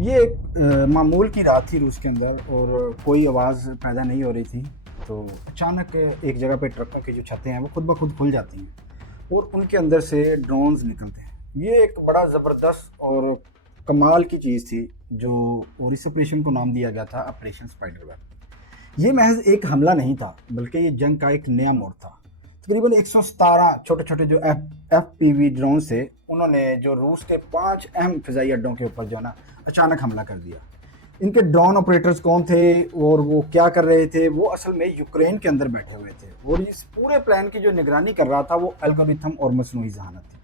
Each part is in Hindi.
ये एक मामूल की रात थी रूस के अंदर और कोई आवाज़ पैदा नहीं हो रही थी। तो अचानक एक जगह पे ट्रकों की जो छतें हैं वो खुद ब खुद खुल जाती हैं और उनके अंदर से ड्रोन्स निकलते हैं। ये एक बड़ा ज़बरदस्त और कमाल की चीज़ थी जो और इस ऑपरेशन को नाम दिया गया था ऑपरेशन स्पाइडरवेब। ये महज एक हमला नहीं था बल्कि ये जंग का एक नया मोड़ था। तकरीबन 117 छोटे छोटे जो एफ पी वी ड्रोन थे, उन्होंने जो रूस के 5 अहम फिजाई अड्डों के ऊपर जो है ना अचानक हमला कर दिया। इनके ड्रोन ऑपरेटर्स कौन थे और वो क्या कर रहे थे, वो असल में यूक्रेन के अंदर बैठे हुए थे और इस पूरे प्लान की जो निगरानी कर रहा था वो एल्गोरिथम और मसनूई जहानत थी।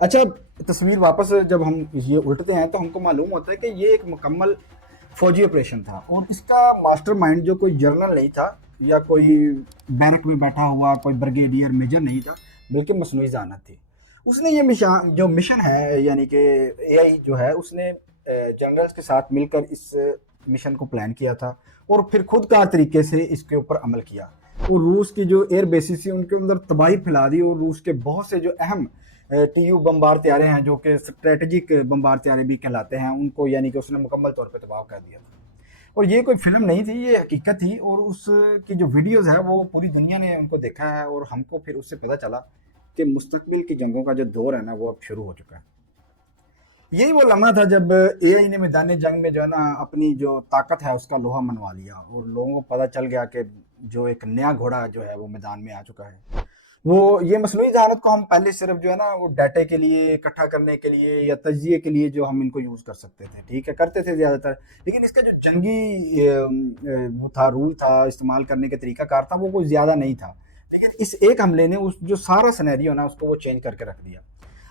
अच्छा, तस्वीर वापस जब हम ये उल्टते हैं तो हमको मालूम होता है कि ये एक मुकम्मल फौजी ऑपरेशन था और इसका मास्टरमाइंड जो कोई जनरल नहीं था या कोई बैरक में बैठा हुआ कोई ब्रिगेडियर मेजर नहीं था, बल्कि मसनूई जहानत थी। उसने ये मिशन जो मिशन है यानी कि एआई जो है उसने जनरल्स के साथ मिलकर इस मिशन को प्लान किया था और फिर खुद कार तरीके से इसके ऊपर अमल किया और रूस की जो एयर बेसिस थी उनके अंदर तबाही फैला दी और रूस के बहुत से जो अहम टीयू बम्बार त्यारे हैं जो कि स्ट्रेटेजिक बम्बार त्यारे भी कहलाते हैं उनको यानी कि उसने मुकम्मल तौर पर तबाह कर दिया था। और ये कोई फिल्म नहीं थी, ये हकीकत थी और उसकी जो वीडियोस है वो पूरी दुनिया ने उनको देखा है और हमको फिर उससे पता चला कि मुस्तकबिल की जंगों का जो दौर है ना वो अब शुरू हो चुका है। यही वो लम्हा था जब एआई ने मैदान जंग में जो है ना अपनी जो ताकत है उसका लोहा मनवा लिया और लोगों को पता चल गया कि जो एक नया घोड़ा जो है वो मैदान में आ चुका है। वो ये मसनूई जहानत को हम पहले सिर्फ जो है ना वो डाटे के लिए इकट्ठा करने के लिए या तजिए के लिए जो हम इनको यूज़ कर सकते थे, ठीक है, करते थे ज़्यादातर। लेकिन इसका जो जंगी वो था, रूल था, इस्तेमाल करने का तरीकाकार था, वो कोई ज़्यादा नहीं था। लेकिन इस एक हमले ने उस जो सारा सिनेरियो ना उसको वो चेंज करके रख दिया।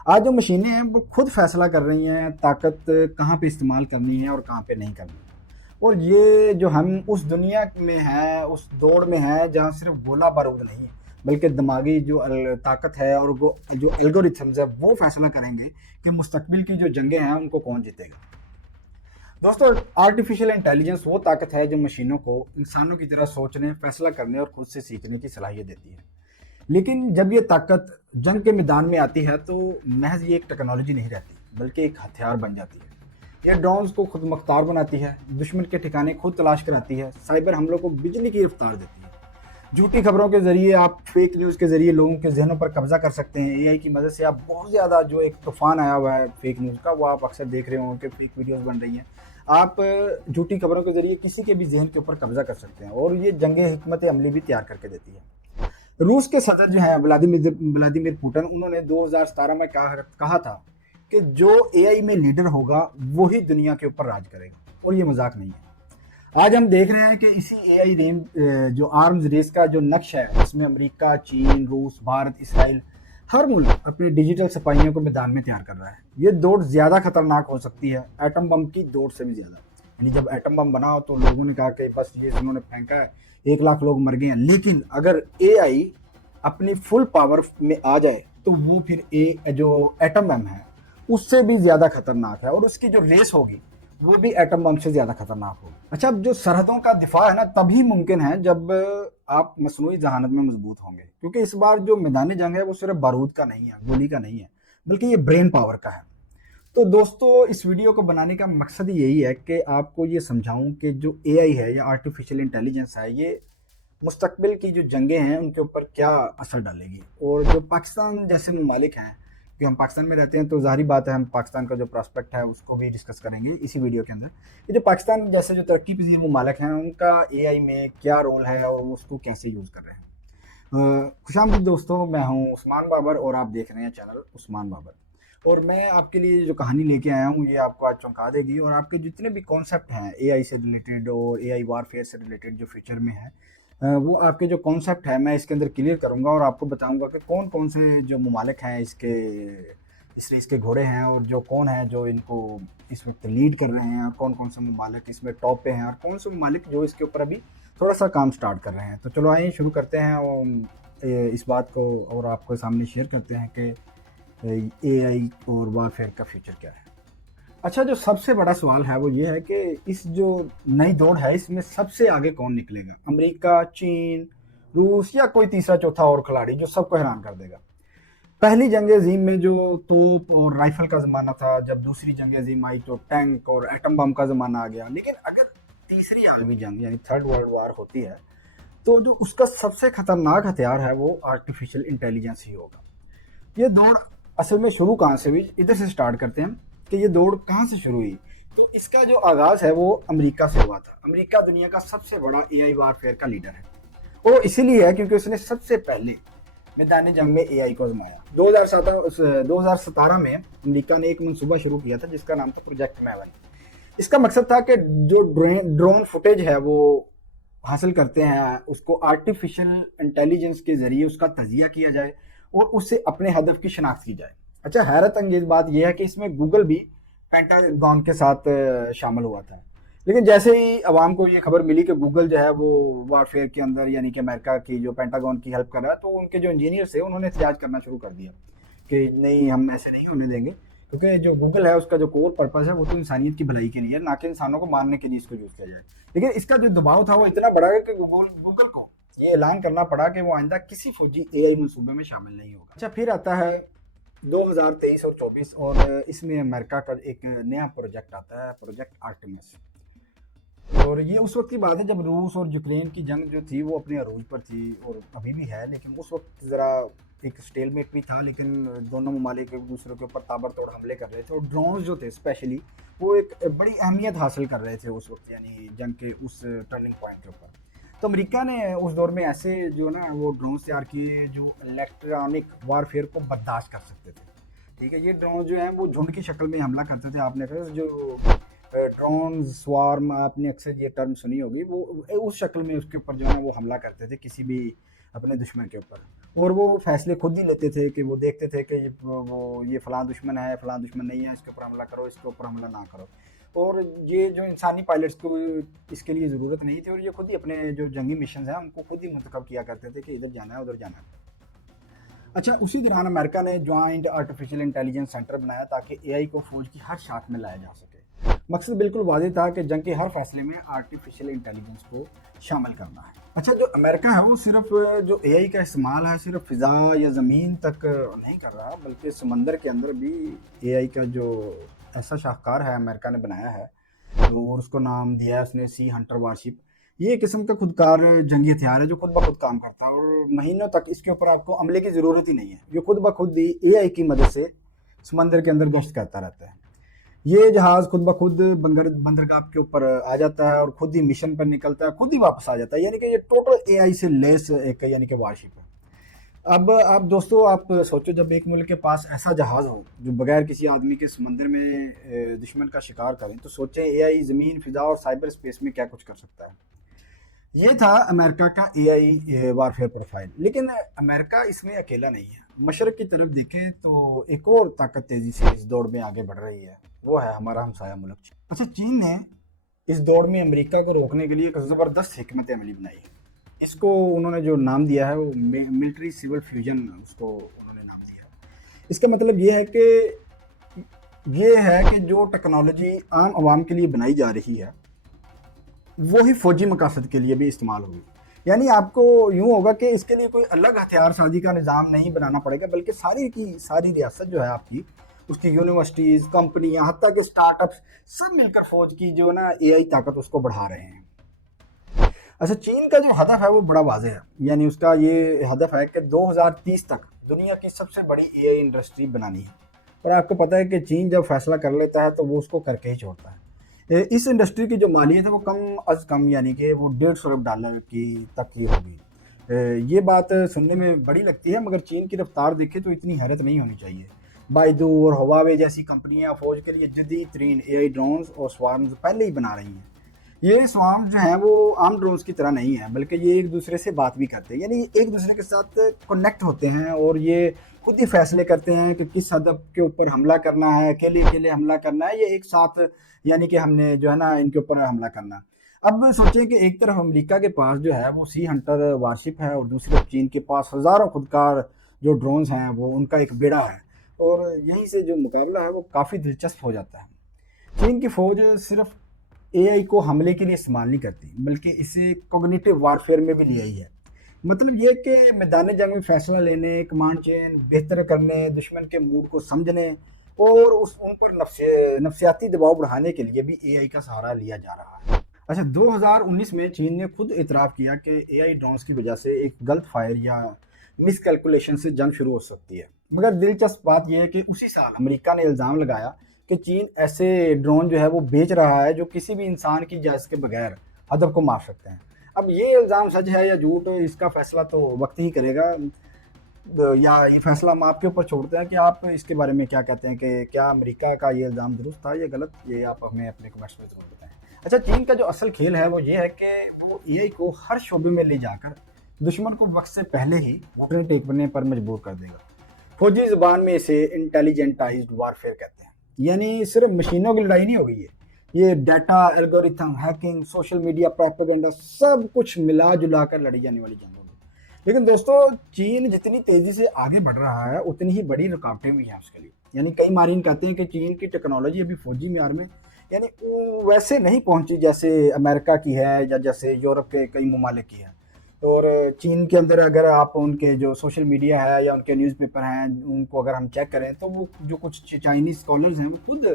आज जो मशीनें हैं वो खुद फैसला कर रही हैं ताकत कहाँ पे इस्तेमाल करनी है और कहाँ पे नहीं करनी है। और ये जो हम उस दुनिया में हैं, उस दौड़ में हैं जहाँ सिर्फ गोला बारूद नहीं है, बल्कि दिमागी जो ताकत है और वो जो एल्गोरिथम्स है वो फैसला करेंगे कि मुस्तकबिल की जो जंगें हैं उनको कौन जीतेगा। दोस्तों, आर्टिफिशियल इंटेलिजेंस वो ताकत है जो मशीनों को इंसानों की तरह सोचने, फैसला करने और खुद से सीखने की सलाहियत देती है। लेकिन जब ये ताकत जंग के मैदान में आती है तो महज ये एक टेक्नोलॉजी नहीं रहती बल्कि एक हथियार बन जाती है। यह ड्रोन्स को खुद मुख्तार बनाती है, दुश्मन के ठिकाने खुद तलाश कराती है, साइबर हमलों को बिजली की रफ्तार देती है। झूठी खबरों के जरिए आप फेक न्यूज़ के जरिए लोगों के जहनों पर कब्जा कर सकते हैं। एआई की मदद से आप बहुत ज़्यादा जो एक तूफान आया हुआ है फेक न्यूज़ का वो आप अक्सर देख रहे होंगे कि फेक वीडियोस बन रही हैं। आप झूठी खबरों के जरिए किसी के भी जहन के ऊपर कब्जा कर सकते हैं और ये जंगे हिकमत अमली भी तैयार करके देती है। रूस के सदर जो हैं व्लादिमीर व्लादिमीर पुतिन, उन्होंने 2017 में कहा था कि जो एआई में लीडर होगा वही दुनिया के ऊपर राज करेगा और ये मजाक नहीं है। आज हम देख रहे हैं कि इसी एआई रेम जो आर्म्स रेस का जो नक्श है इसमें अमेरिका, चीन, रूस, भारत, इसराइल हर मुल्क अपने डिजिटल सिपाहियों को मैदान में तैयार कर रहा है। ये दौड़ ज्यादा खतरनाक हो सकती है एटम बम की दौड़ से भी ज्यादा। यानी जब एटम बम बना हो तो लोगों ने कहा कि बस ये उन्होंने फेंका है, 1 लाख लोग मर गए हैं। लेकिन अगर एआई अपनी फुल पावर में आ जाए तो वो फिर जो एटम बम है उससे भी ज्यादा खतरनाक है और उसकी जो रेस होगी वो भी एटम बम से ज्यादा खतरनाक होगी। अच्छा, अब जो सरहदों का दिफा है ना तभी मुमकिन है जब आप मसनूई जहानत में मजबूत होंगे, क्योंकि इस बार जो मैदानी जंग है वो सिर्फ बारूद का नहीं है, गोली का नहीं है, बल्कि ये ब्रेन पावर का है। तो दोस्तों, इस वीडियो को बनाने का मकसद यही है कि आपको ये समझाऊं कि जो एआई है या आर्टिफिशियल इंटेलिजेंस है ये मुस्तकबिल की जो जंगें हैं उनके ऊपर क्या असर डालेगी। और जो पाकिस्तान जैसे ममालिक हैं, कि हम पाकिस्तान में रहते हैं तो ज़ाहिर बात है हम पाकिस्तान का जो प्रॉस्पेक्ट है उसको भी डिस्कस करेंगे इसी वीडियो के अंदर। ये जो पाकिस्तान जैसे जो तरक्की पजीर ममालिक हैं उनका एआई में क्या रोल है और वो उसको कैसे यूज़ कर रहे हैं। खुशामदीद दोस्तों, मैं हूँ उस्मान बाबर और आप देख रहे हैं चैनल उस्मान बाबर। और मैं आपके लिए जो कहानी लेके आया हूँ ये आपको आज चौंका देगी और आपके जितने भी कॉन्सेप्ट हैं एआई से रिलेटेड और एआई वारफेयर से रिलेटेड जो फ्यूचर में है वो आपके जो कॉन्सेप्ट है मैं इसके अंदर क्लियर करूंगा और आपको बताऊंगा कि कौन कौन से जो ममालिक हैं इस रेस के घोड़े हैं और जो कौन है जो इनको इस वक्त लीड कर रहे हैं और कौन कौन से ममालिक इसमें टॉप पे हैं और कौन से ममालिक जो इसके ऊपर अभी थोड़ा सा काम स्टार्ट कर रहे हैं। तो चलो आइए शुरू करते हैं और इस बात को और आपके सामने शेयर करते हैं कि एआई और वारफेयर का फ्यूचर क्या है। अच्छा, जो सबसे बड़ा सवाल है वो ये है कि इस जो नई दौड़ है इसमें सबसे आगे कौन निकलेगा, अमेरिका, चीन, रूस या कोई तीसरा चौथा और खिलाड़ी जो सबको हैरान कर देगा। पहली जंग अजीम में जो तोप और राइफल का ज़माना था, जब दूसरी जंग अजीम आई तो टैंक और एटम बम का ज़माना आ गया। लेकिन अगर तीसरी आलमी जंग यानी थर्ड वर्ल्ड वार होती है, तो जो उसका सबसे खतरनाक हथियार है वो आर्टिफिशियल इंटेलिजेंस ही होगा। ये दौड़ असल में शुरू कहाँ से हुई, इधर से स्टार्ट करते हैं कि ये दौड़ कहाँ से शुरू हुई। तो इसका जो आगाज़ है वो अमेरिका से हुआ था। अमेरिका दुनिया का सबसे बड़ा एआई वारफेयर का लीडर है। वो इसीलिए है क्योंकि उसने सबसे पहले मैदानी जंग में एआई को आजमाया। 2017 में अमेरिका ने एक मंसूबा शुरू किया था जिसका नाम था प्रोजेक्ट मैवन। इसका मकसद था कि जो ड्रोन फुटेज है वो हासिल करते हैं, उसको आर्टिफिशियल इंटेलिजेंस के जरिए उसका तजिया किया जाए और उससे अपने हदफ की शनाख्त की जाए। अच्छा, हैरत अंगेज बात यह है कि इसमें गूगल भी पेंटागन के साथ शामिल हुआ था। लेकिन जैसे ही अवाम को ये खबर मिली कि गूगल जो है वो वारफेयर के अंदर यानी कि अमेरिका की जो पेंटागन की हेल्प कर रहा है, तो उनके जो इंजीनियर थे उन्होंने एहतजाज करना शुरू कर दिया कि नहीं, हम ऐसे नहीं होने देंगे, क्योंकि जो गूगल है उसका जो कोर पर्पस है वो तो इंसानियत की भलाई के लिए है, ना कि इंसानों को मारने के लिए इसको यूज़ किया जाए। लेकिन इसका जो दबाव था वो इतना बड़ा है कि गूगल को ये ऐलान करना पड़ा कि वो आइंदा किसी फौजी एआई मंसूबे में शामिल नहीं होगा। अच्छा, फिर आता है 2023 और 24 और इसमें अमेरिका का एक नया प्रोजेक्ट आता है, प्रोजेक्ट आर्टेमिस। और ये उस वक्त की बात है जब रूस और यूक्रेन की जंग जो थी वो अपने अरूज पर थी और अभी भी है। लेकिन उस वक्त ज़रा एक स्टेलमेट भी था, लेकिन दोनों ममालिक एक दूसरे के ऊपर ताबड़तोड़ हमले कर रहे थे और ड्रोन्स जो थे स्पेशली वो एक बड़ी अहमियत हासिल कर रहे थे उस वक्त, यानी जंग के उस टर्निंग पॉइंट के ऊपर। तो अमेरिका ने उस दौर में ऐसे जो ना वो ड्रोन्स तैयार किए जो इलेक्ट्रॉनिक वारफेयर को बर्दाश्त कर सकते थे। ठीक है, ये ड्रोन जो हैं वो झुंड की शक्ल में हमला करते थे। आपने कहा जो ड्रोन स्वार्म, आपने अक्सर ये टर्म सुनी होगी, वो उस शक्ल में उसके ऊपर जो है ना वो हमला करते थे किसी भी अपने दुश्मन के ऊपर। और वो फैसले खुद ही लेते थे कि वो देखते थे कि ये फ़लाँ दुश्मन है, फ़लाँ दुश्मन नहीं है, इसके ऊपर हमला करो, इसके ऊपर हमला ना करो। और ये जो इंसानी पायलट्स को इसके लिए ज़रूरत नहीं थी और ये खुद ही अपने जो जंगी मिशन हैं उनको खुद ही मुंतखब किया करते थे कि इधर जाना है उधर जाना है। अच्छा, उसी दौरान अमेरिका ने जॉइंट आर्टिफिशियल इंटेलिजेंस सेंटर बनाया ताकि एआई को फौज की हर शाख में लाया जा सके। मकसद बिल्कुल वाज़ेह था कि जंग के हर फैसले में आर्टिफिशियल इंटेलिजेंस को शामिल करना है। अच्छा, जो अमेरिका है वो सिर्फ जो एआई का इस्तेमाल है सिर्फ फ़िज़ा या ज़मीन तक नहीं कर रहा, बल्कि समंदर के अंदर भी एआई का जो ऐसा शाहकार है अमेरिका ने बनाया है, तो और उसको नाम दिया है उसने सी हंटर वारशिप। ये एक किस्म का खुदकार जंगी हथियार है जो खुद ब खुद काम करता है और महीनों तक इसके ऊपर आपको अमले की ज़रूरत ही नहीं है। ये खुद ब खुद ही एआई की मदद से समंदर के अंदर गश्त करता रहता है। ये जहाज़ खुद ब खुद बंदरगाह के ऊपर आ जाता है और खुद ही मिशन पर निकलता है, खुद ही वापस आ जाता है। यानी कि ये टोटल एआई से लेस एक यानी कि वारशिप है। अब आप दोस्तों आप सोचो, जब एक मुल्क के पास ऐसा जहाज़ हो जो बगैर किसी आदमी के समंदर में दुश्मन का शिकार करें, तो सोचें एआई ज़मीन, फ़िज़ा और साइबर स्पेस में क्या कुछ कर सकता है। ये था अमेरिका का एआई वारफेयर प्रोफाइल। लेकिन अमेरिका इसमें अकेला नहीं है। मशरक़ की तरफ देखें तो एक और ताकत तेज़ी से इस दौड़ में आगे बढ़ रही है, वो है हमारा हमसाया मुल्क चीन। अच्छा, चीन ने इस दौड़ में अमेरिका को रोकने के लिए एक ज़बरदस्त हिकमत अमली बनाई है। इसको उन्होंने जो नाम दिया है वो मिलिट्री सिविल फ्यूजन, उसको उन्होंने नाम दिया है। इसका मतलब ये है कि जो टेक्नोलॉजी आम आवाम के लिए बनाई जा रही है वो ही फौजी मकासद के लिए भी इस्तेमाल होगी। यानी आपको यूँ होगा कि इसके लिए कोई अलग हथियार साजी का निज़ाम नहीं बनाना पड़ेगा, बल्कि सारी की सारी रियासत जो है आपकी, उसकी यूनिवर्सिटीज़, कंपनियाँ, हत्ता के स्टार्टअप्स सब मिलकर फौज की जो ना एआई ताकत उसको बढ़ा रहे हैं। अच्छा, चीन का जो हदफ है वो बड़ा वाज़ेह है। यानी उसका ये हदफ है कि 2030 तक दुनिया की सबसे बड़ी एआई इंडस्ट्री बनानी है। और आपको पता है कि चीन जब फैसला कर लेता है तो वो उसको करके ही छोड़ता है। इस इंडस्ट्री की जो मालियत है वो कम अज़ कम यानी कि वो $150 की तक की होगी। ये बात सुनने में बड़ी लगती है, मगर चीन की रफ्तार देखें तो इतनी हैरत नहीं होनी चाहिए। बाइडू और हुआवे जैसी कंपनियां फ़ौज के लिए जदीद तरीन एआई ड्रोन्स और स्वार्म्स पहले ही बना रही हैं। ये स्वार्म जो है वो आम ड्रोन्स की तरह नहीं है, बल्कि ये एक दूसरे से बात भी करते हैं, यानी एक दूसरे के साथ कनेक्ट होते हैं और ये खुद ही फैसले करते हैं कि किस हदफ के ऊपर हमला करना है, अकेले अकेले हमला करना है, ये एक साथ यानी कि हमने जो है ना इनके ऊपर हमला करना। अब सोचें कि एक तरफ अमेरिका के पास जो है वो सी हंटर वारशिप है और दूसरी तरफ चीन के पास हज़ारों खुदकार जो ड्रोन्स हैं वो उनका एक बेड़ा है। और यहीं से जो मुकाबला है वो काफ़ी दिलचस्प हो जाता है। चीन की फ़ौज सिर्फ एआई को हमले के लिए इस्तेमाल नहीं करती, बल्कि इसे कॉग्निटिव वारफेयर में भी ले आई है। मतलब ये कि मैदान जंग में फैसला लेने, कमांड चेन बेहतर करने, दुश्मन के मूड को समझने और उस उन पर नफ्सियाती दबाव बढ़ाने के लिए भी एआई का सहारा लिया जा रहा है। अच्छा, 2019 में चीन ने खुद इतराफ़ किया कि एआई ड्रोन्स की वजह से एक गलत फायर या मिसकैलकुलेशन से जंग शुरू हो सकती है। मगर दिलचस्प बात यह है कि उसी साल अमेरिका ने इल्ज़ाम लगाया कि चीन ऐसे ड्रोन जो है वो बेच रहा है जो किसी भी इंसान की इजाज़त के बगैर हदफ को मार सकते हैं। अब ये इल्ज़ाम सच है या झूठ, इसका फैसला तो वक्त ही करेगा। या ये फैसला हम आपके ऊपर छोड़ते हैं कि आप इसके बारे में क्या कहते हैं कि क्या अमेरिका का ये इल्ज़ाम दुरुस्त था या गलत, ये आप हमें अपने कमेंट्स में ज़रूर बताएं। अच्छा, चीन का जो असल खेल है वो ये है कि वो एआई को हर शोबे में ले जाकर दुश्मन को वक्त से पहले ही घुटने टेकने पर मजबूर कर देगा। फौजी ज़ुबान में इसे इंटेलिजेंटाइज्ड वारफेयर कहते हैं। यानी सिर्फ मशीनों की लड़ाई नहीं होगी ये data, algorithm, hacking, social media propaganda सब कुछ मिला जुला कर लड़ी जाने वाली जंग होगी। लेकिन दोस्तों, चीन जितनी तेज़ी से आगे बढ़ रहा है उतनी ही बड़ी रुकावटें भी हैं उसके लिए। यानी कई माहिरीन कहते हैं कि चीन की टेक्नोलॉजी अभी फौजी म्यार में यानी वो वैसे नहीं पहुंची जैसे अमेरिका की है या जैसे यूरोप के कई ममालिक की है। और चीन के अंदर अगर आप उनके जो सोशल मीडिया है या उनके न्यूज़पेपर हैं उनको अगर हम चेक करें तो वो जो कुछ चाइनीज़ स्कॉलर्स हैं वो खुद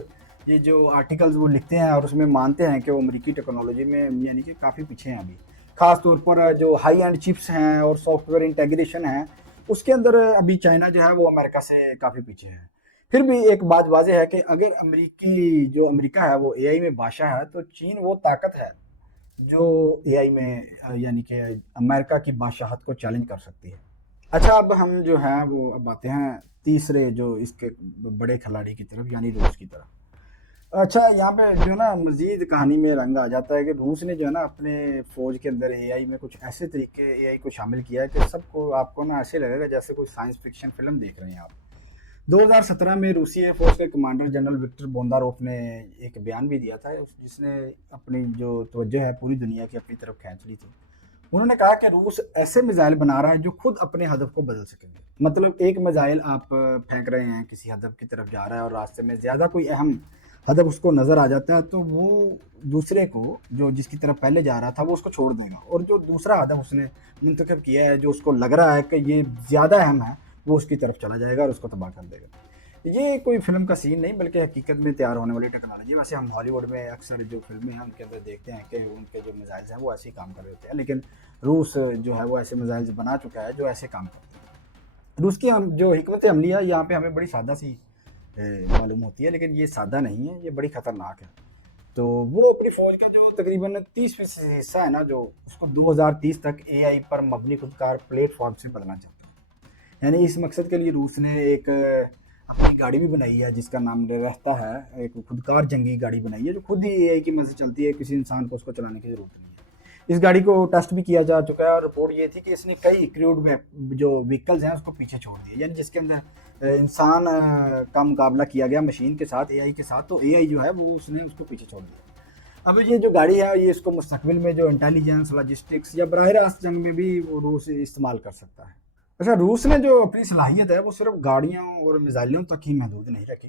ये जो आर्टिकल्स वो लिखते हैं और उसमें मानते हैं कि वो अमेरिकी टेक्नोलॉजी में यानी कि काफ़ी पीछे हैं अभी। खास तौर पर जो हाई एंड चिप्स हैं और सॉफ्टवेयर इंटीग्रेशन है उसके अंदर अभी चाइना जो है वो अमेरिका से काफ़ी पीछे है। फिर भी एक बात वाज़ेह है कि अगर अमेरिका है वो एआई में बादशाह है तो चीन वो ताकत है जो एआई में यानी कि अमेरिका की बादशाहत को चैलेंज कर सकती है। अच्छा, अब हम जो हैं वो अब आते हैं तीसरे जो इसके बड़े खिलाड़ी की तरफ यानी रूस की तरफ। अच्छा, यहाँ पे जो है ना मज़ीद कहानी में रंग आ जाता है कि रूस ने जो है ना अपने फ़ौज के अंदर एआई में कुछ ऐसे तरीके एआई को शामिल किया है कि सबको आपको ना ऐसे लगेगा जैसे कोई साइंस फिक्शन फ़िल्म देख रहे हैं आप। 2017 में रूसी एयरफोर्स के कमांडर जनरल विक्टर बोंदारोफ ने एक बयान भी दिया था जिसने अपनी जो तवज्जो है पूरी दुनिया की अपनी तरफ खींच ली थी। उन्होंने कहा कि रूस ऐसे मिसाइल बना रहा है जो खुद अपने हदफ को बदल सकेंगे। मतलब एक मिसाइल आप फेंक रहे हैं किसी हदफ की तरफ जा रहा है और रास्ते में ज़्यादा कोई अहम हदफ उसको नज़र आ जाता है तो वो दूसरे को जो जिसकी तरफ पहले जा रहा था वो उसको छोड़ देगा और जो दूसरा हदफ उसने मुंतखब किया है जो उसको लग रहा है कि ये ज़्यादा अहम है वो उसकी तरफ चला जाएगा और उसको तबाह कर देगा। ये कोई फिल्म का सीन नहीं बल्कि हकीकत में तैयार होने वाली टेक्नोलॉजी। वैसे हम हॉलीवुड में अक्सर जो फिल्में हैं उनके अंदर देखते हैं कि उनके जो मिसाइल्स हैं वो ऐसे ही काम कर रहे होते हैं, लेकिन रूस जो है वो ऐसे मिसाइल्स बना चुका है जो ऐसे काम करते हैं। रूस की हम जो हिकमत अमली है यहाँ पे हमें बड़ी सादा सी मालूम होती है, लेकिन ये सादा नहीं है, ये बड़ी ख़तरनाक है। तो वो अपनी फ़ौज का जो तकरीबन 30% हिस्सा है ना जो उसको 2030 तक एआई पर मबनी खुदकार प्लेटफॉर्म से बदलना चाहता है। यानी इस मकसद के लिए रूस ने एक अपनी गाड़ी भी बनाई है जिसका नाम रहता है, एक खुदकार जंगी गाड़ी बनाई है जो खुद ही एआई की मदद से चलती है, किसी इंसान को उसको चलाने की ज़रूरत नहीं है। इस गाड़ी को टेस्ट भी किया जा चुका है और रिपोर्ट ये थी कि इसने कई क्रूड जो व्हीकल्स हैं उसको पीछे छोड़ दिया, यानी जिसके अंदर इंसान का मुकाबला किया गया मशीन के साथ एआई के साथ, तो एआई जो है वो उसने उसको पीछे छोड़ दिया। अब ये जो गाड़ी है ये इसको मुस्तकबिल में जो इंटेलिजेंस, लॉजिस्टिक्स या बराह रास्त जंग में भी वो रूस इस्तेमाल कर सकता है। अच्छा, रूस ने जो अपनी सलाहियत है वो सिर्फ गाड़ियों और मिसाइलों तक ही महदूद नहीं रखी,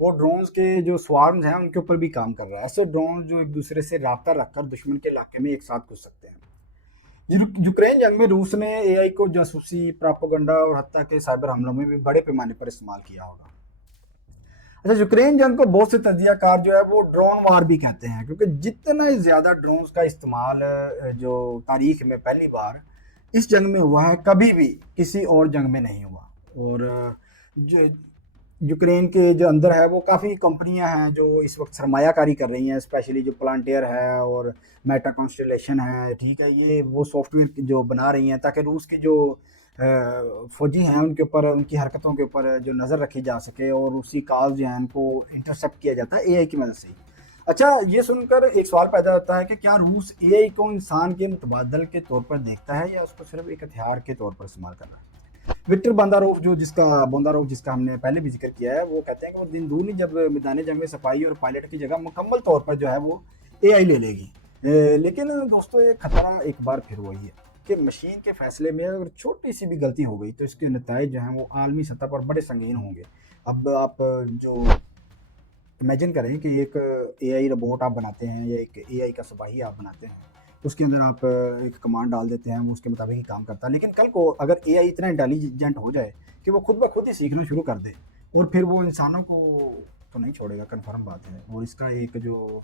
वो ड्रोन्स के जो स्वार्म्स हैं उनके ऊपर भी काम कर रहा है। ऐसे ड्रोन जो एक दूसरे से राब्ता रखकर दुश्मन के इलाके में एक साथ घुस सकते हैं। यूक्रेन जंग में रूस ने एआई को जासूसी, प्रोपेगेंडा और हत्या के साइबर हमलों में भी बड़े पैमाने पर इस्तेमाल किया होगा। अच्छा, यूक्रेन जंग को बहुत से तजियाकार जो है वो ड्रोन वार भी कहते हैं क्योंकि जितना ही ज़्यादा ड्रोन्स का इस्तेमाल जो तारीख में पहली बार इस जंग में हुआ है कभी भी किसी और जंग में नहीं हुआ। और जो यूक्रेन के जो अंदर है वो काफ़ी कंपनियां हैं जो इस वक्त सरमायाकारी कर रही हैं, स्पेशली जो प्लांटियर है और मेटा कॉन्स्टेलेशन है, ठीक है, ये वो सॉफ्टवेयर जो बना रही हैं ताकि रूस की जो फौजी हैं उनके ऊपर उनकी हरकतों के ऊपर जो नज़र रखी जा सके और उसी कॉल जो है उनको इंटरसेप्ट किया जाता है एआई की मदद से ही। अच्छा, ये सुनकर एक सवाल पैदा होता है कि क्या रूस एआई को इंसान के मुतबादल के तौर पर देखता है या उसको सिर्फ एक हथियार के तौर पर इस्तेमाल करना है। विक्टर बोंदारोव जिसका हमने पहले भी जिक्र किया है वो कहते हैं कि वो दिन दूर नहीं जब मैदान जंग में सफाई और पायलट की जगह मुकम्मल तौर पर जो है वो एआई ले लेगी। लेकिन दोस्तों ये खतरा एक बार फिर वही है कि मशीन के फैसले में अगर छोटी सी भी गलती हो गई तो इसके नतीजे जो हैं वो आलमी सतह पर बड़े संगीन होंगे। अब आप जो इमेजिन करें कि एक एआई रोबोट आप बनाते हैं या एक एआई का सिपाही आप बनाते हैं उसके अंदर आप एक कमांड डाल देते हैं, वो उसके मुताबिक ही काम करता है। लेकिन कल को अगर एआई इतना इंटेलिजेंट हो जाए कि वो खुद ब खुद ही सीखना शुरू कर दे, और फिर वो इंसानों को तो नहीं छोड़ेगा, कन्फर्म बात है। और इसका एक जो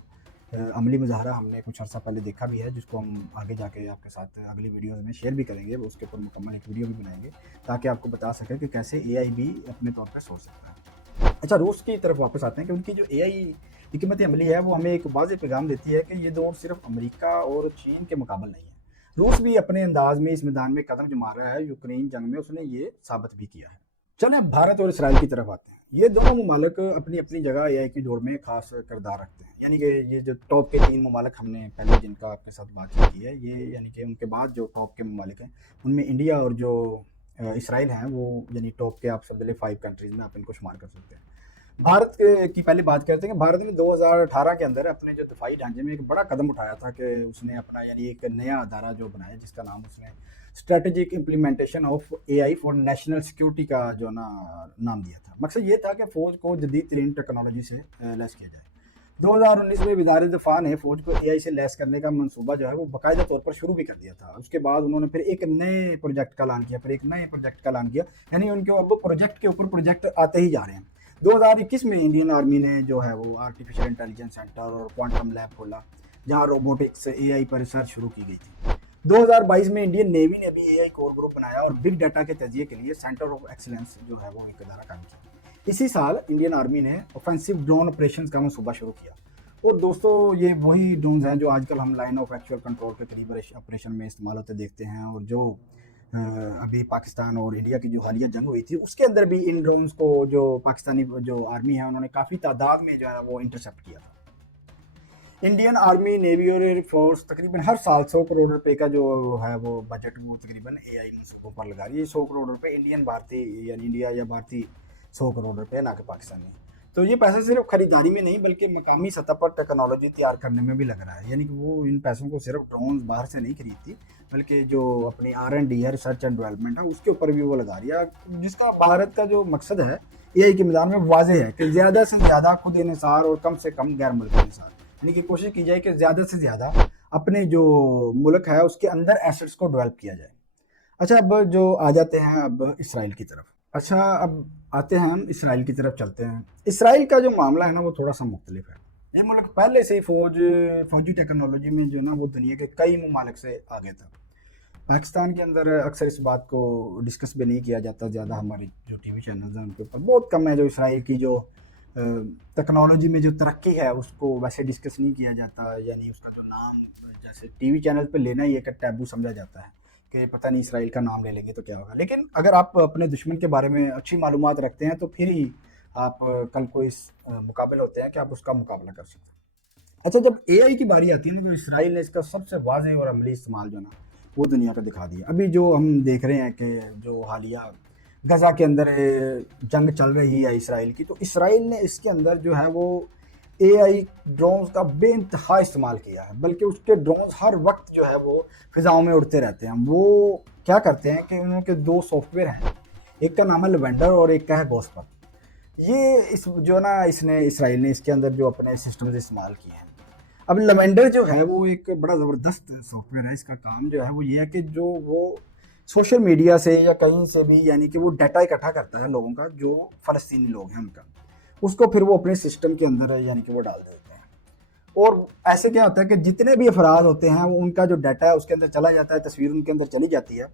अमली मुज़ाहरा हमने कुछ अर्सा पहले देखा भी है, जिसको हम आगे जाके आपके साथ अगली वीडियोज़ में शेयर भी करेंगे, वो उसके ऊपर मुकम्मल एक वीडियो भी बनाएंगे, ताकि आपको बता सकें कि कैसे एआई भी अपने तौर पर सोच सकता है। अच्छा, रूस की तरफ वापस आते हैं कि उनकी जो एआई हिकमत अमली है, वो हमें एक वाज़ेह पैगाम देती है कि ये दौर सिर्फ अमेरिका और चीन के मुकाबले नहीं है। रूस भी अपने अंदाज में इस मैदान में कदम जमा रहा है, यूक्रेन जंग में उसने ये साबित भी किया है। चलें अब भारत और इसराइल की तरफ आते हैं। ये दोनों ममालिक अपनी अपनी जगह एआई की दौड़ में खास किरदार रखते हैं। यानी कि ये जो टॉप के 3 ममालिक हमने पहले जिनका आपके साथ बातचीत की है, ये यानी कि उनके बाद जो टॉप के ममालिक हैं, उनमें इंडिया और जो इसराइल हैं, वो यानी टॉप के आप समझ लें 5 कंट्रीज़ में आप इनको शुमार कर सकते हैं। भारत की पहले बात करते हैं कि भारत ने 2018 के अंदर अपने जो दफाई ढांचे में एक बड़ा कदम उठाया था कि उसने अपना यानी एक नया अदारा जो बनाया, जिसका नाम उसने strategic implementation of AI for national security का जो नाम दिया था। मकसद ये था कि फ़ौज को जदीद तरीन टेक्नोलॉजी से लैस किया जाए। 2019 में वज़ारत दिफ़ा ने फ़ौज को एआई से लैस करने का मंसूबा जो है वो बाकायदा तौर पर शुरू भी कर दिया था। उसके बाद उन्होंने फिर एक नए प्रोजेक्ट का ऐलान किया, यानी उनके अब प्रोजेक्ट के ऊपर प्रोजेक्ट आते ही जा रहे हैं। 2021 में इंडियन आर्मी ने जो है वो आर्टिफिशियल इंटेलिजेंस सेंटर और क्वांटम लैब खोला, जहां रोबोटिक्स एआई पर रिसर्च शुरू की गई थी। 2022 में इंडियन नेवी ने भी एआई कोर ग्रुप बनाया और बिग डाटा के तजिए के लिए सेंटर ऑफ एक्सीलेंस जो है वो एक इदारा कायम किया। इसी साल इंडियन आर्मी ने ऑफेंसिव ड्रोन ऑपरेशंस का मंसूबा शुरू किया। और दोस्तों, ये वही ड्रोन्स हैं जो आजकल हम लाइन ऑफ एक्चुअल कंट्रोल के करीब ऑपरेशन में इस्तेमाल होते देखते हैं, और जो अभी पाकिस्तान और इंडिया की जो हालिया जंग हुई थी, उसके अंदर भी इन ड्रोन्स को जो पाकिस्तानी जो आर्मी है उन्होंने काफ़ी तादाद में जो है वो इंटरसेप्ट किया था। इंडियन आर्मी, नेवी और एयरफोर्स तकरीबन हर साल 100 करोड़ रुपए का जो है वो बजट वो तकरीबन एआई मंसूबों पर लगा रही है। 100 करोड़ रुपए इंडियन भारतीय यानी इंडिया या भारतीय 100 करोड़ रुपए, ना कि पाकिस्तानी। तो ये पैसा सिर्फ खरीदारी में नहीं बल्कि मकामी सतह पर टेक्नोलॉजी तैयार करने में भी लग रहा है। यानी कि वो इन पैसों को सिर्फ ड्रोन बाहर से नहीं खरीदती, बल्कि जो अपनी R&D है, रिसर्च एंड डेवलपमेंट है, उसके ऊपर भी वो लगा रही है, जिसका भारत का जो मकसद है एआई के मैदान में वाजे है कि ज़्यादा से ज़्यादा खुद इंसार और कम से कम गैर मुल्की इंसार, यानी कि कोशिश की जाए कि ज़्यादा से ज़्यादा अपने जो मुल्क है उसके अंदर एसेट्स को डेवलप किया जाए। अच्छा, अब जो आ जाते हैं अब इसराइल की तरफ। अच्छा, अब आते हैं हम इसराइल की तरफ चलते हैं। इसराइल का जो मामला है ना वो थोड़ा सा मुख्तलिफ है। ये मुल्क पहले से ही फौजी टेक्नोलॉजी में जो ना वो दुनिया के कई ममालिक से आगे था। पाकिस्तान के अंदर अक्सर इस बात को डिस्कस भी नहीं किया जाता ज़्यादा, हमारी जो टीवी चैनल्स हैं उनके ऊपर बहुत कम है जो इसराइल की जो टेक्नोलॉजी में जो तरक्की है उसको वैसे डिस्कस नहीं किया जाता, यानी उसका जो नाम जैसे टीवी चैनल पे लेना ही एक टैबू समझा जाता है कि पता नहीं इसराइल का नाम ले लेंगे तो क्या होगा। लेकिन अगर आप अपने दुश्मन के बारे में अच्छी मालूमात रखते हैं तो फिर ही आप कल को इस मुकाबले होते हैं कि आप उसका मुकाबला कर सकते हैं। अच्छा, जब एआई की बारी आती है ना, तो इसराइल ने इसका सबसे वाज़ेह और अमली इस्तेमाल जो ना वो दुनिया को दिखा दिया। अभी जो हम देख रहे हैं कि जो हालिया गज़ा के अंदर जंग चल रही है इसराइल की, तो इसराइल ने इसके अंदर जो है वो एआई ड्रोन्स का बेइंतहा इस्तेमाल किया है, बल्कि उसके ड्रोन्स हर वक्त जो है वो फिजाओं में उड़ते रहते हैं। वो क्या करते हैं कि उनके 2 सॉफ्टवेयर हैं, एक का नाम है लेवेंडर और एक का है गोस्पर। ये इस जो ना इसने इसराइल ने इसके अंदर जो अपने सिस्टम इस्तेमाल किए हैं। अब लेवेंडर जो है वो एक बड़ा ज़बरदस्त सॉफ्टवेयर है। इसका काम जो है वो ये है कि जो वो सोशल मीडिया से या कहीं से भी यानी कि वो डाटा इकट्ठा करता है लोगों का, जो फ़लस्तीनी लोग हैं उनका, उसको फिर वो अपने सिस्टम के अंदर यानी कि वो डाल देते हैं। और ऐसे क्या होता है कि जितने भी अफराद होते हैं वो उनका जो डाटा है उसके अंदर चला जाता है, तस्वीर उनके अंदर चली जाती है।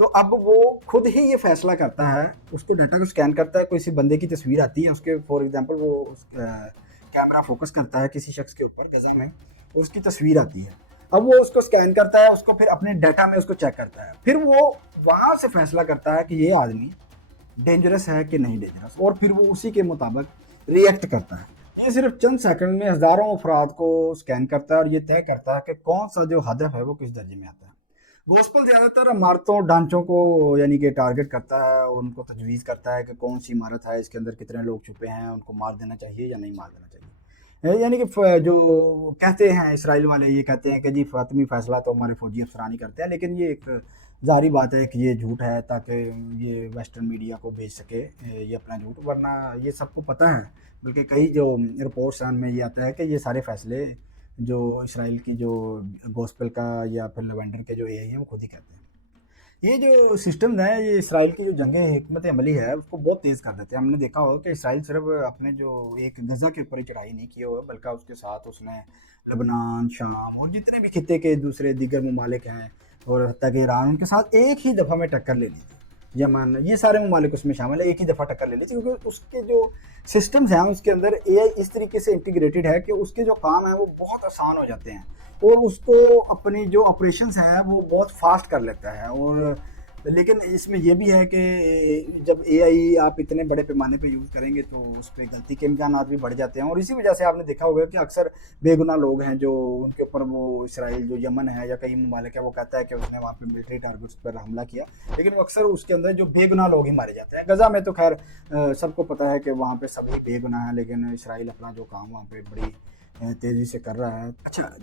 तो अब वो खुद ही ये फैसला करता है, उसको डाटा को स्कैन करता है, कोई किसी बंदे की तस्वीर आती है उसके, फॉर एग्जांपल वो कैमरा फोकस करता है किसी शख्स के ऊपर गजा में, उसकी तस्वीर आती है। अब वो उसको स्कैन करता है, उसको फिर अपने डाटा में उसको चेक करता है, फिर वो वहाँ से फैसला करता है कि ये आदमी डेंजरस है कि नहीं डेंजरस, और फिर वो उसी के मुताबिक रिएक्ट करता है। ये सिर्फ चंद सेकंड में हज़ारों अफराद को स्कैन करता है और ये तय करता है कि कौन सा जो हदफ है वो किस दर्जे में आता है। गोस्पल ज़्यादातर इमारतों ढांचों को यानी कि टारगेट करता है और उनको तजवीज़ करता है कि कौन सी इमारत है, इसके अंदर कितने लोग छुपे हैं, उनको मार देना चाहिए या नहीं मार देना चाहिए। यानी कि जो कहते हैं इसराइल वाले, ये कहते हैं कि जी फ़ातमी फ़ैसला तो हमारे फ़ौजी अफसरान ही करते हैं, लेकिन ये एक ज़ाहिर बात है कि ये झूठ है ताकि ये वेस्टर्न मीडिया को भेज सके ये अपना झूठ, वरना ये सबको पता है। बल्कि कई जो रिपोर्ट्स हैं उनमें ये आता है कि ये सारे फ़ैसले जो इसराइल की जो गॉस्पेल का या फिर लेवेंडर के जो एआई है वो खुद ही कहते हैं। ये जो सिस्टम है ये इसराइल की जो जंग हिकमत अमली है उसको बहुत तेज़ कर देते हैं। हमने देखा होगा कि इसराइल सिर्फ अपने जो एक गज़ा के ऊपर ही चढ़ाई नहीं किए हुए, बल्कि उसके साथ उसने लबनान, शाम और जितने भी खित्ते के दूसरे दीगर ममालिक हैं और हत्ता कि ईरान, उनके साथ एक ही दफ़ा में टक्कर ले ली थी। यमन, ये सारे ममालिक उसमें शामिल है, एक ही दफ़ा टक्कर ले ली थी, क्योंकि उसके जो सिस्टम्स हैं उसके अंदर एआई इस तरीके से इंटीग्रेटेड है कि उसके जो काम है वो बहुत आसान हो जाते हैं और उसको अपनी जो ऑपरेशंस हैं वो बहुत फास्ट कर लेता है। और लेकिन इसमें ये भी है कि जब एआई आप इतने बड़े पैमाने पे यूज़ करेंगे तो उस पे गलती के इम्कानात भी बढ़ जाते हैं, और इसी वजह से आपने देखा होगा कि अक्सर बेगुनाह लोग हैं जो उनके ऊपर वो इसराइल जो यमन है या कई ममालिक है वो कहता है कि उसने वहाँ पे मिलिट्री टारगेट्स पर हमला किया, लेकिन वो अक्सर उसके अंदर जो बेगुनाह लोग ही मारे जाते हैं। गज़ा में तो खैर सबको पता है कि वहाँ पे सभी बेगुनाह हैं, लेकिन इसराइल अपना जो काम वहाँ पे बड़ी तेज़ी से कर रहा है। अच्छा,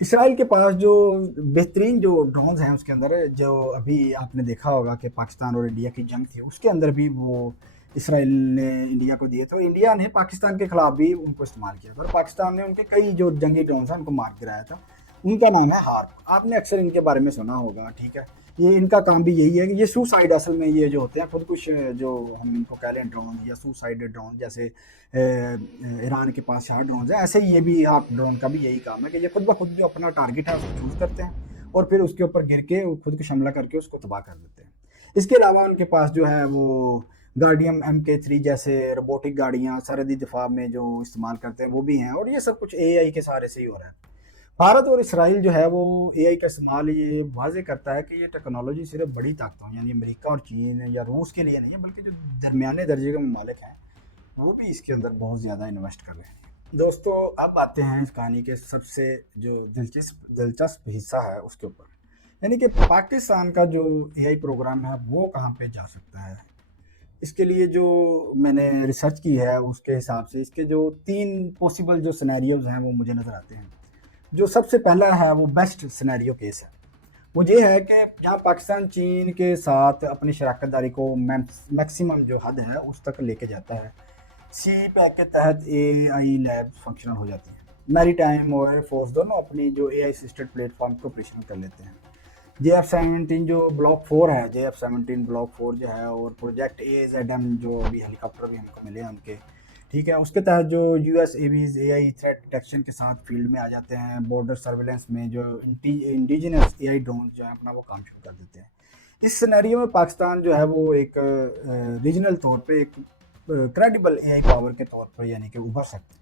इसराइल के पास जो बेहतरीन जो ड्रोन्स हैं उसके अंदर, जो अभी आपने देखा होगा कि पाकिस्तान और इंडिया की जंग थी उसके अंदर भी वो इसराइल ने इंडिया को दिए थे, और इंडिया ने पाकिस्तान के खिलाफ भी उनको इस्तेमाल किया था, और पाकिस्तान ने उनके कई जो जंगी ड्रोन्स हैं उनको मार गिराया था। उनका नाम है हार्प, आपने अक्सर इनके बारे में सुना होगा। ठीक है, ये इनका काम भी यही है कि ये सुसाइड, असल में ये जो होते हैं खुदकुश, जो हम इनको कह लें ड्रोन या सुसाइड ड्रोन, जैसे ईरान के पास शाह ड्रोन है, ऐसे ही ये भी हार्प ड्रोन का भी यही काम है कि ये खुद ब खुद जो अपना टारगेट है उसको चूज़ करते हैं और फिर उसके ऊपर गिर के खुद को हमला करके उसको तबाह कर देते हैं। इसके अलावा उनके पास जो है वो गार्डियम MK3 जैसे रोबोटिक गाड़ियाँ सरहदी दिफा में जो इस्तेमाल करते हैं वो भी हैं, और ये सब कुछ एआई के सहारे से ही हो रहा है। भारत और इसराइल जो है वो एआई का इस्तेमाल ये वाज़े करता है कि ये टेक्नोलॉजी सिर्फ बड़ी ताकतों यानी अमेरिका और चीन या रूस के लिए नहीं है, बल्कि जो दरमियाने दर्जे के ममालिक हैं वो भी इसके अंदर बहुत ज़्यादा इन्वेस्ट कर रहे हैं। दोस्तों, अब आते हैं इस कहानी के सबसे जो दिलचस्प दिलचस्प हिस्सा है उसके ऊपर, यानी कि पाकिस्तान का जो एआई प्रोग्राम है वो कहाँ पे जा सकता है। इसके लिए जो मैंने रिसर्च की है उसके हिसाब से इसके जो 3 पॉसिबल जो सिनेरियोज़ हैं वो मुझे नज़र आते हैं। जो सबसे पहला है वो बेस्ट सिनेरियो केस है। वो ये है कि जहाँ पाकिस्तान चीन के साथ अपनी शराकत दारी को मैक्सिमम जो हद है उस तक लेके जाता है। सी पैक के तहत एआई लैब्स फंक्शनल हो जाती हैं। मैरी टाइम और एयरफोर्स दोनों अपनी जो एआई असिस्टेड प्लेटफॉर्म को ऑपरेशनल कर लेते हैं। JF-17 जो ब्लॉक 4 है, JF-17 ब्लॉक 4 जो है, और प्रोजेक्ट AZM जो अभी हेलीकॉप्टर भी हमको मिले हैं उनके, ठीक है, उसके तहत जो US aves AI threat detection के साथ फील्ड में आ जाते हैं। बॉर्डर सर्वेलेंस में जो इंडिजिनस एआई ड्रोन जो है अपना वो काम शुरू कर देते हैं। इस सिनेरियो में पाकिस्तान जो है वो एक रीजनल तौर पे एक क्रेडिबल एआई पावर के तौर पर यानी कि उभर सकते हैं।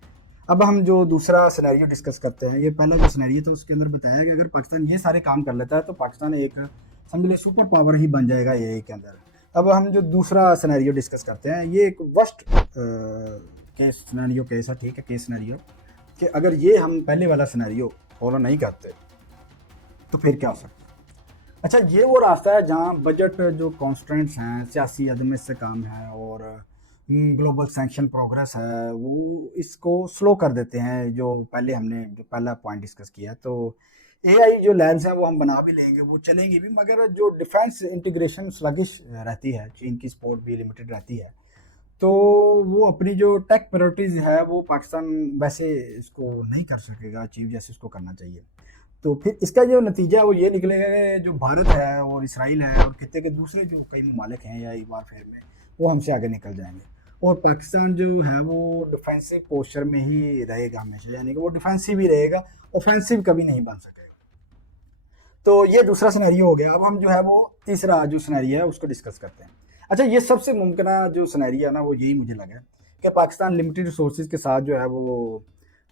अब हम जो दूसरा सिनेरियो डिस्कस करते हैं, ये पहला जो सिनेरियो था उसके अंदर बताया कि अगर पाकिस्तान ये सारे काम कर लेता है तो पाकिस्तान एक समझ लीजिए सुपर पावर ही बन जाएगा एआई के अंदर। अब हम जो दूसरा सिनेरियो डिस्कस करते हैं, ये एक वर्स्ट केस सिनेरियो केस है, ठीक है, केस सिनेरियो, कि अगर ये हम पहले वाला सिनेरियो फॉलो नहीं करते तो फिर क्या हो सकता है। अच्छा, ये वो रास्ता है जहाँ बजट जो कॉन्स्टेंट्स हैं, सियासी अदम से काम है और ग्लोबल सैंक्शन प्रोग्रेस है वो इसको स्लो कर देते हैं। जो पहले हमने जो पहला पॉइंट डिस्कस किया, तो एआई जो लैब्स हैं वो हम बना भी लेंगे, वो चलेंगी भी, मगर जो डिफेंस इंटीग्रेशन स्लगिश रहती है, चीन की सपोर्ट भी लिमिटेड रहती है, तो वो अपनी जो टेक प्रायोरिटीज़ है वो पाकिस्तान वैसे इसको नहीं कर सकेगा अचीव जैसे उसको करना चाहिए। तो फिर इसका जो नतीजा है वो ये निकलेगा कि जो भारत है और इसराइल है और खित्ते के दूसरे जो कई ममालिक हैं या वारफेयर में, वो हमसे आगे निकल जाएंगे, और पाकिस्तान जो है वो डिफेंसिव पोस्चर में ही रहेगा हमेशा, यानी कि वो डिफेंसिव ही रहेगा, ऑफेंसिव कभी नहीं बन सकेगा। तो ये दूसरा सिनेरियो हो गया। अब हम जो है वो तीसरा जो सिनेरियो है उसको डिस्कस करते हैं। अच्छा, ये सबसे मुमकिन जो सिनेरियो है ना वो यही मुझे लगा कि पाकिस्तान लिमिटेड रिसोर्सेज के साथ जो है वो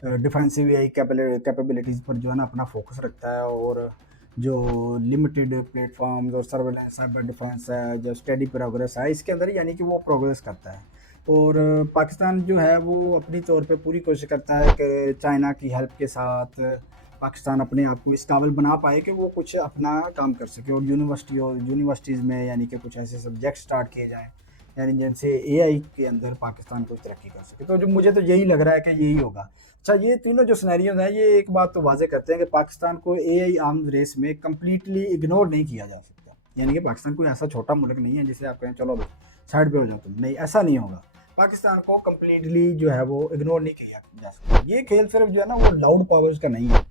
डिफेंसिव एआई कैपेबिलिटीज़ पर जो है ना अपना फोकस रखता है, और जो लिमिटेड प्लेटफॉर्म्स और सर्वेलेंस साइबर डिफेंस है, जो स्टडी प्रोग्रेस है इसके अंदर, यानी कि वो प्रोग्रेस करता है। और पाकिस्तान जो है वो अपनी तौर पे पूरी कोशिश करता है कि चाइना की हेल्प के साथ पाकिस्तान अपने आप को इस काबिल बना पाए कि वो कुछ अपना काम कर सके, और यूनिवर्सिटीज़ में यानी कि कुछ ऐसे सब्जेक्ट स्टार्ट किए जाएँ यानी जिनसे एआई के अंदर पाकिस्तान कोई तरक्की कर सके। तो जो मुझे तो यही लग रहा है कि यही होगा। अच्छा, ये तीनों जो सिनेरियोज हैं ये एक बात तो वाज़ेह करते हैं कि पाकिस्तान को एआई आर्म्स रेस में कम्प्लीटली इग्नोर नहीं किया जा सकता। यानी कि पाकिस्तान कोई ऐसा छोटा मुल्क नहीं है जिसे आप कहें चलो भाई साइड पे हो जाओ तुम, नहीं, ऐसा नहीं होगा। पाकिस्तान को कम्प्लीटली जो है वो इग्नोर नहीं किया जा सकता। ये खेल सिर्फ जो है ना वो लाउड पावर्स का नहीं है।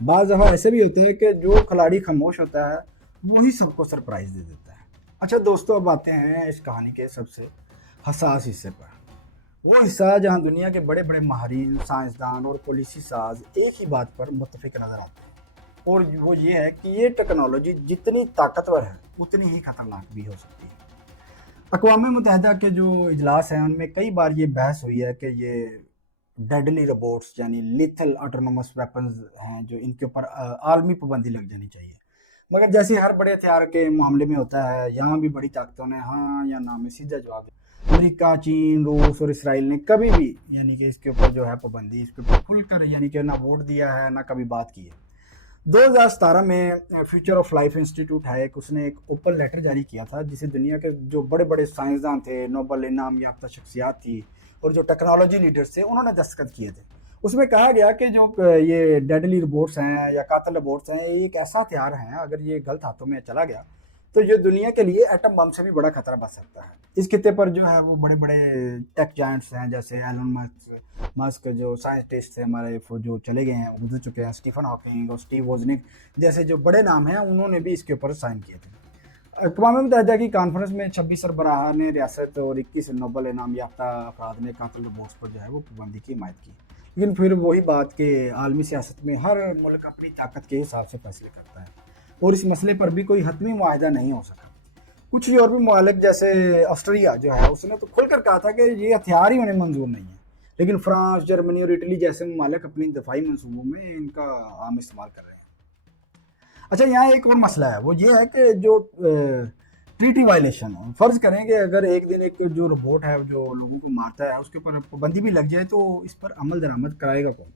बाज़ दफ़ा ऐसे भी होते हैं कि जो खिलाड़ी खामोश होता है वही सबको सरप्राइज दे देता है। अच्छा दोस्तों, अब आते हैं इस कहानी के सबसे हसास हिस्से पर। वो हिस्सा जहाँ दुनिया के बड़े बड़े माहिरीन, साइंसदान और पॉलिसी साज एक ही बात पर मुत्तफिक नजर आते हैं, और वो ये है कि ये टेक्नोलॉजी जितनी ताकतवर है उतनी ही खतरनाक भी हो सकती है। अक़वाम मुत्तहिदा के जो इजलास हैं उनमें कई बार ये बहस हुई है कि ये डेडली रोबोट्स यानी लिथल ऑटोनोमस वेपन्स हैं जो इनके ऊपर आलमी पाबंदी लग जानी चाहिए। मगर जैसे हर बड़े हथियार के मामले में होता है, यहाँ भी बड़ी ताकतों ने हाँ या ना में सीधा जवाब दिया। अमेरिका, चीन, रूस और इसराइल ने कभी भी यानी कि इसके ऊपर जो है पाबंदी इसके ऊपर खुलकर यानी कि ना वोट दिया है ना कभी बात की है। 2017 में फ्यूचर ऑफ लाइफ इंस्टीट्यूट है एक, उसने एक ओपन लेटर जारी किया था जिसे दुनिया के जो बड़े बड़े साइंसदान थे, नोबल इनाम याफ्ता शख्सियात थी और जो टेक्नोलॉजी लीडर्स थे उन्होंने दस्तखत किए थे। उसमें कहा गया कि जो ये डेडली रोबोट्स हैं या कातिल रोबोट्स हैं, ये एक ऐसा हथियार है अगर ये गलत हाथों में चला गया तो ये दुनिया के लिए एटम बम से भी बड़ा खतरा बन सकता है। इस खित्ते पर जो है वो बड़े बड़े टेक जायंट्स हैं जैसे एलन मस्क जो साइंटिस्ट थे हमारे वो जो चले गए हैं, गुजर चुके हैं, स्टीफन हॉकिंग और स्टीव वोजनिक जैसे जो बड़े नाम हैं उन्होंने भी इसके ऊपर साइन किए थे। अक़वाम मुत्तहिदा की कॉन्फ्रेंस में 26 सरबराह ने रियासत और 21 नोबल इनाम याफ्ता अफराद ने कातिल रोबोट्स पर जो है वो पाबंदी की हिमायत की। लेकिन फिर वही बात कि आलमी सियासत में हर मुल्क अपनी ताकत के हिसाब से फैसले करता है और इस मसले पर भी कोई हतमी मुआहदा नहीं हो सका। कुछ यूरोपीय ममालिक जैसे ऑस्ट्रेलिया जो है उसने तो खुलकर कहा था कि ये हथियार ही उन्हें मंजूर नहीं है, लेकिन फ्रांस, जर्मनी और इटली जैसे ममालिक अपनी दफाई मनसूबों में इनका आम इस्तेमाल कर रहे हैं। अच्छा, यहाँ एक और मसला है, वो ये है कि जो ट्रीटी वायलेशन हो, फर्ज करें कि अगर एक दिन एक जो रोबोट है जो लोगों को मारता है उसके ऊपर पाबंदी भी लग जाए तो इस पर अमल दरामद कराएगा कौन?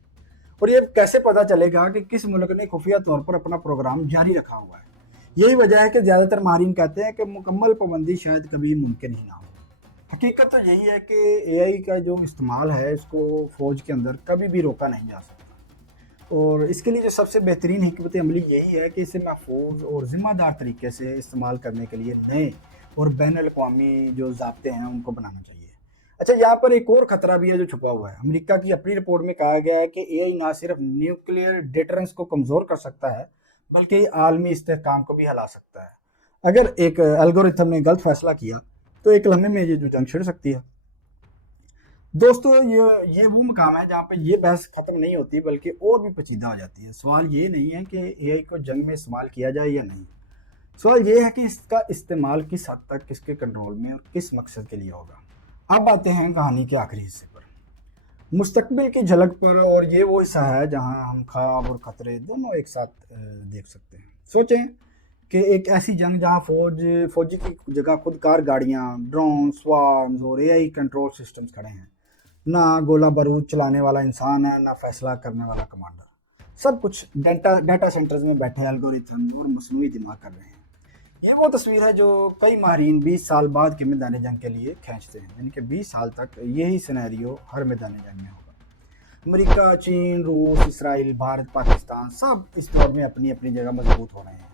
और ये कैसे पता चलेगा कि किस मुल्क ने खुफिया तौर पर अपना प्रोग्राम जारी रखा हुआ है? यही वजह है कि ज़्यादातर माहिरीन कहते हैं कि मुकम्मल पाबंदी शायद कभी मुमकिन ही ना हो। हकीकत तो यही है कि एआई का जो इस्तेमाल है इसको फ़ौज के अंदर कभी भी रोका नहीं जा सकता, और इसके लिए जो सबसे बेहतरीन हिकमत अमली यही है कि इसे महफूज और ज़िम्मेदार तरीके से इस्तेमाल करने के लिए नए और बैन अवी जो ज़ाब्ते हैं उनको बनाना चाहिए। अच्छा, यहाँ पर एक और ख़तरा भी है जो छुपा हुआ है। अमेरिका की अपनी रिपोर्ट में कहा गया है कि एआई ना सिर्फ न्यूक्लियर डिटरेंस को कमज़ोर कर सकता है बल्कि आलमी इस्तेहकाम को भी हिला सकता है। अगर एक एल्गोरिथम ने गलत फैसला किया तो एक लम्हे में ये जो जंग छिड़ सकती है। दोस्तों, ये वो मकाम है जहाँ पे ये बहस खत्म नहीं होती बल्कि और भी पेचीदा हो जाती है। सवाल ये नहीं है कि एआई को जंग में इस्तेमाल किया जाए या नहीं, सवाल ये है कि इसका इस्तेमाल किस हद तक, किसके कंट्रोल में और किस मकसद के लिए होगा। अब आते हैं कहानी के आखिरी हिस्से पर, मुस्तकबिल की झलक पर, और ये वो हिस्सा है जहाँ हम ख्वाब और खतरे दोनों एक साथ देख सकते हैं। सोचें कि एक ऐसी जंग जहाँ फौजी की जगह खुदकार गाड़ियाँ, ड्रोन, स्वार्म्स और एआई कंट्रोल सिस्टम्स खड़े हैं। ना गोला बारूद चलाने वाला इंसान है, ना फैसला करने वाला कमांडर। सब कुछ डाटा सेंटर्स में बैठे एल्गोरिथम और मसनूई दिमाग कर रहे हैं। ये वो तस्वीर है जो कई माहिरीन 20 साल बाद के मैदान जंग के लिए खींचते हैं, यानी कि 20 साल तक यही सिनेरियो हर मैदान जंग में होगा। अमेरिका, चीन, रूस, इसराइल, भारत, पाकिस्तान सब इस दौर में अपनी अपनी जगह मजबूत हो रहे हैं,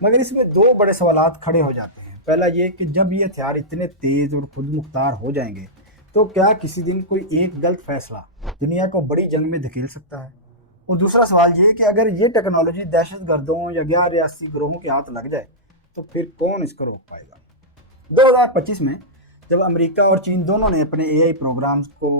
मगर इसमें दो बड़े सवालात खड़े हो जाते हैं। पहला ये कि जब ये हथियार इतने तेज़ और खुद मुख्तार हो जाएंगे तो क्या किसी दिन कोई एक गलत फैसला दुनिया को बड़ी जंग में धकेल सकता है? और दूसरा सवाल ये कि अगर ये टेक्नोलॉजी दहशत गर्दों या गैर रियासती ग्रोहों के हाथ लग जाए तो फिर कौन इसको रोक पाएगा? 2025 में जब अमेरिका और चीन दोनों ने अपने एआई प्रोग्राम्स को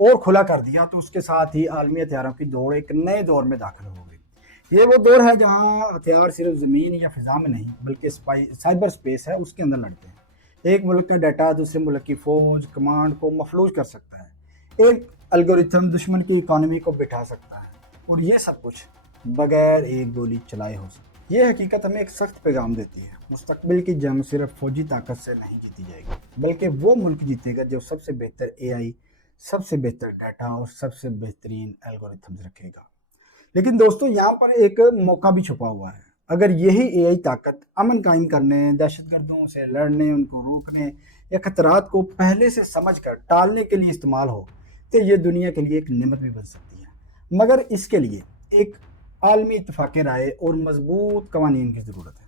और खुला कर दिया तो उसके साथ ही आलमी हथियारों की दौड़ एक नए दौर में दाखिल हो गई। ये वो दौर है जहाँ हथियार सिर्फ ज़मीन या फिजा में नहीं बल्कि साइबर स्पेस है उसके अंदर लड़ते हैं। एक मुल्क का डाटा दूसरे मुल्क की फौज कमांड को मफलूज कर सकता है, एक एल्गोरिथम दुश्मन की इकोनॉमी को बिठा सकता है, और ये सब कुछ बगैर एक गोली चलाए हो सकता है। ये हकीकत हमें एक सख्त पैगाम देती है, मुस्तकबिल की जंग सिर्फ फौजी ताकत से नहीं जीती जाएगी बल्कि वो मुल्क जीतेगा जो सबसे बेहतर एआई, सबसे बेहतर डाटा और सबसे बेहतरीन एल्गोरिथम्स रखेगा। लेकिन दोस्तों, यहाँ पर एक मौका भी छुपा हुआ है। अगर यही एआई ताकत अमन कायम करने, दहशतगर्दों से लड़ने, उनको रोकने या खतरात को पहले से समझकर टालने के लिए इस्तेमाल हो तो ये दुनिया के लिए एक नेमत भी बन सकती है। मगर इसके लिए एक आलमी इत्तेफाक राय और मजबूत कवानीन की ज़रूरत है।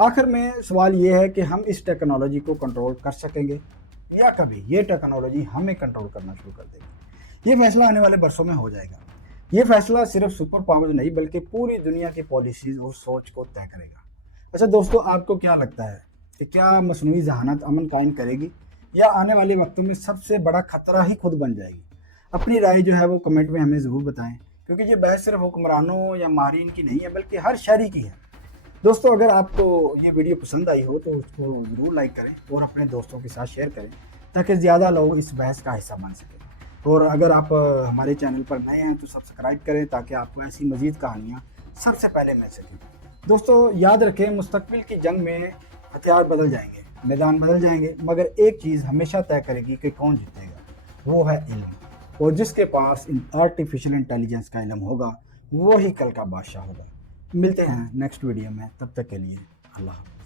आखिर में सवाल ये है कि हम इस टेक्नोलॉजी को कंट्रोल कर सकेंगे या कभी ये टेक्नोलॉजी हमें कंट्रोल करना शुरू कर देगी। ये फैसला आने वाले बरसों में हो जाएगा। ये फैसला सिर्फ सुपर पावर्स नहीं बल्कि पूरी दुनिया की पॉलिसीज और सोच को तय करेगा। अच्छा दोस्तों, आपको क्या लगता है कि क्या मसनूई जहानत अमन कायम करेगी या आने वाले वक्तों में सबसे बड़ा खतरा ही खुद बन जाएगी? अपनी राय जो है वो कमेंट में हमें ज़रूर बताएं, क्योंकि ये बहस सिर्फ हुक्मरानों या माहिरीन की नहीं है बल्कि हर शहरी की है। दोस्तों, अगर आपको ये वीडियो पसंद आई हो तो उसको ज़रूर लाइक करें और अपने दोस्तों के साथ शेयर करें ताकि ज़्यादा लोग इस बहस का हिस्सा बन सकें। और अगर आप हमारे चैनल पर नए हैं तो सब्सक्राइब करें ताकि आपको ऐसी मज़ीद कहानियाँ सबसे पहले मिल सकें। दोस्तों याद रखें, मुस्तकबिल की जंग में हथियार बदल जाएंगे, मैदान बदल जाएंगे, मगर एक चीज़ हमेशा तय करेगी कि कौन जीतेगा, वो है इल्म। और जिसके पास इन आर्टिफिशियल इंटेलिजेंस का इल्म होगा वही कल का बादशाह होगा। मिलते हैं नेक्स्ट वीडियो में, तब तक के लिए अल्लाह हाफ़िज़।